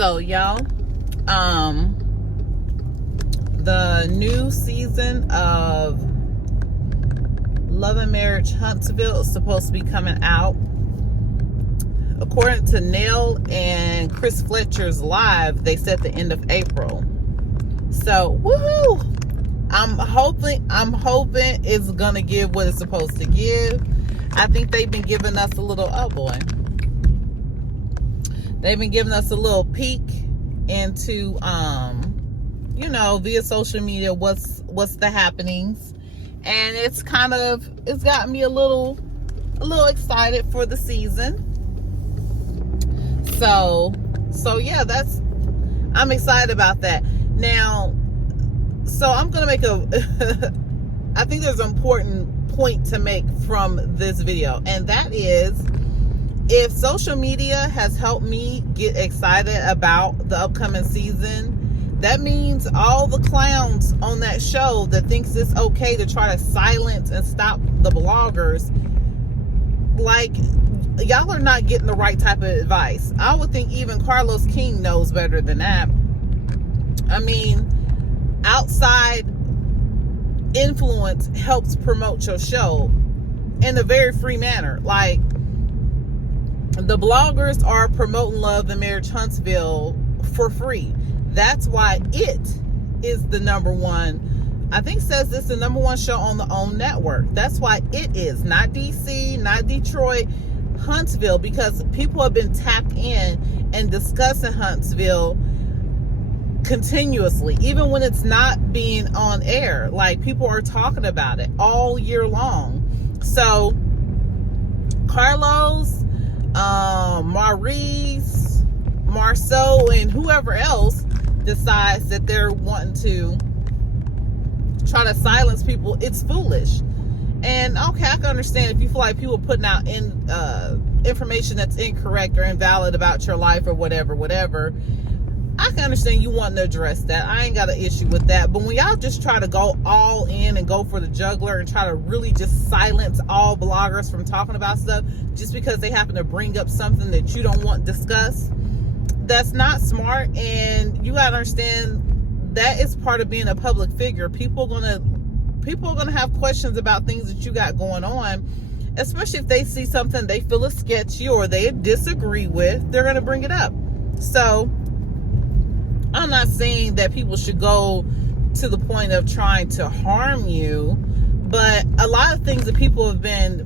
So y'all, the new season of Love and Marriage Huntsville is supposed to be coming out. According to Nell and Chris Fletcher's live, they said the end of April. So woohoo! I'm hoping it's gonna give what it's supposed to give. I think they've been giving us a little, oh boy, they've been giving us a little peek into via social media what's the happenings, and it's got me a little excited for the season. So yeah, I'm excited about that. Now, so I'm gonna make I think there's an important point to make from this video, and that is, if social media has helped me get excited about the upcoming season, that means all the clowns on that show that thinks it's okay to try to silence and stop the bloggers, like, y'all are not getting the right type of advice. I would think even Carlos King knows better than that. I mean, outside influence helps promote your show in a very free manner. Like, the bloggers are promoting Love and Marriage Huntsville for free. That's why it is the number one, I think says it's the number one show on the OWN network. That's why it is, not DC, not Detroit, Huntsville, because people have been tapped in and discussing Huntsville continuously, even when it's not being on air. Like, people are talking about it all year long. So Carlos, Maurice, Marceau, and whoever else decides that they're wanting to try to silence people, it's foolish. And okay, I can understand if you feel like people putting out information that's incorrect or invalid about your life or whatever. I can understand you wanting to address that. I ain't got an issue with that. But when y'all just try to go all in and go for the juggler and try to really just silence all bloggers from talking about stuff just because they happen to bring up something that you don't want discussed, that's not smart. And you gotta understand that is part of being a public figure. People are gonna have questions about things that you got going on, especially if they see something they feel is sketchy or they disagree with. They're gonna bring it up. So I'm not saying that people should go to the point of trying to harm you, but a lot of things that people have been,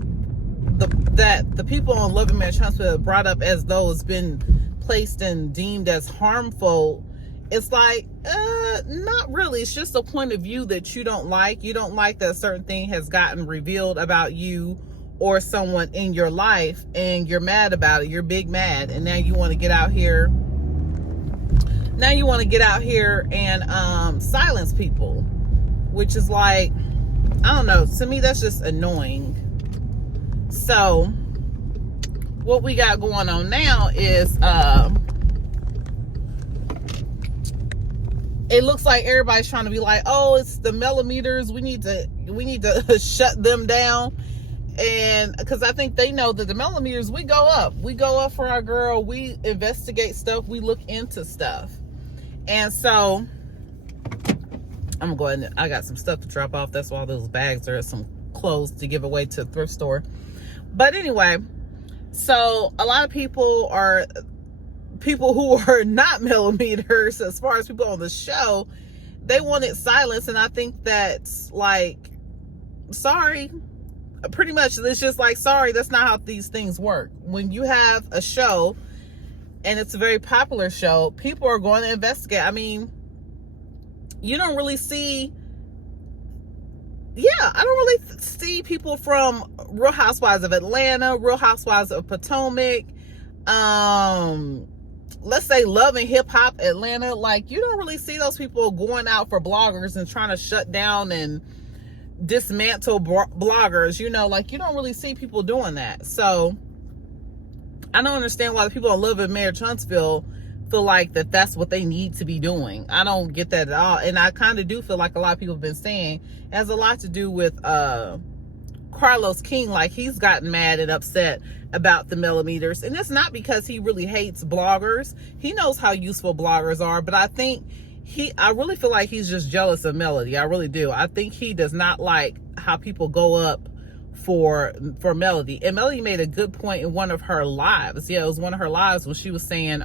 that the people on Love and Marriage Huntsville have brought up as though it's been placed and deemed as harmful, it's like, not really. It's just a point of view that you don't like. You don't like that a certain thing has gotten revealed about you or someone in your life, and you're mad about it. You're big mad, and now you want to get out here. Now you want to get out here and silence people, which is like, I don't know. To me, that's just annoying. So what we got going on now is it looks like everybody's trying to be like, oh, it's the millimeters, we need to shut them down. And because I think they know that the millimeters, we go up for our girl, we investigate stuff, we look into stuff. And so I'm gonna go ahead and I got some stuff to drop off. That's why those bags are some clothes to give away to a thrift store. But anyway, so a lot of people who are not millimeters, as far as people on the show, they wanted silence. And I think that's like, sorry, pretty much it's just like, sorry, that's not how these things work. When you have a show and it's a very popular show, people are going to investigate. I mean, you don't really see, I don't really see people from Real Housewives of Atlanta, Real Housewives of Potomac, let's say Love and Hip Hop Atlanta. Like, you don't really see those people going out for bloggers and trying to shut down and dismantle bloggers. Like, you don't really see people doing that. So I don't understand why the people on Love and Marriage Huntsville feel like that's what they need to be doing. I don't get that at all. And I kind of do feel like a lot of people have been saying it has a lot to do with Carlos King, like he's gotten mad and upset about the millimeters. And it's not because he really hates bloggers. He knows how useful bloggers are, but I think I really feel like he's just jealous of Melody. I really do. I think he does not like how people go up for Melody. And Melody made a good point in one of her lives. Yeah, it was one of her lives when she was saying,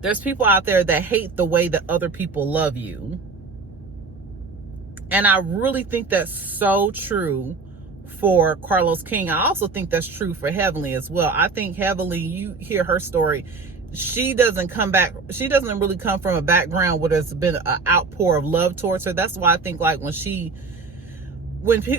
there's people out there that hate the way that other people love you. And I really think that's so true for Carlos King. I also think that's true for Heavenly as well. I think Heavenly, you hear her story, she doesn't really come from a background where there's been an outpour of love towards her. That's why I think like when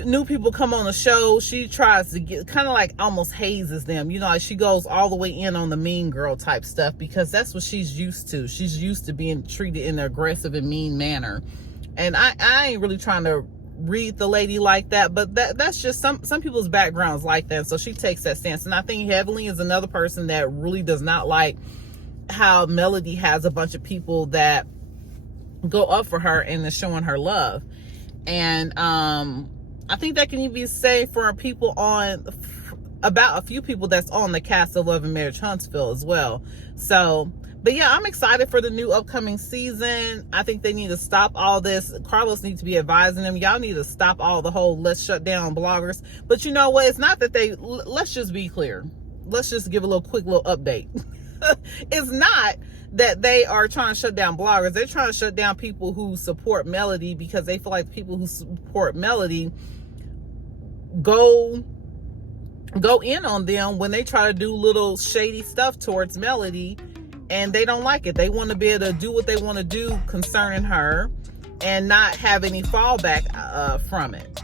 new people come on the show, she tries to get kind of like almost hazes them. You know, like she goes all the way in on the mean girl type stuff because that's what she's used to. She's used to being treated in an aggressive and mean manner. And I ain't really trying to read the lady like that, but that's just some people's backgrounds like that. So she takes that stance. And I think Heavenly is another person that really does not like how Melody has a bunch of people that go up for her and is showing her love. And I think that can even be said for people about a few people that's on the cast of Love and Marriage Huntsville as well. So, but yeah, I'm excited for the new upcoming season. I think they need to stop all this. Carlos needs to be advising them. Y'all need to stop all the whole let's shut down bloggers. But you know what? It's not that let's just be clear. Let's just give a quick little update. It's not that they are trying to shut down bloggers. They're trying to shut down people who support Melody because they feel like the people who support Melody go in on them when they try to do little shady stuff towards Melody, and they don't like it. They want to be able to do what they want to do concerning her and not have any fallback from it.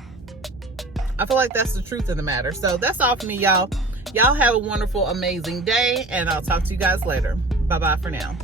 I feel like that's the truth of the matter. So that's all for me, y'all. Y'all have a wonderful, amazing day, and I'll talk to you guys later. Bye-bye for now.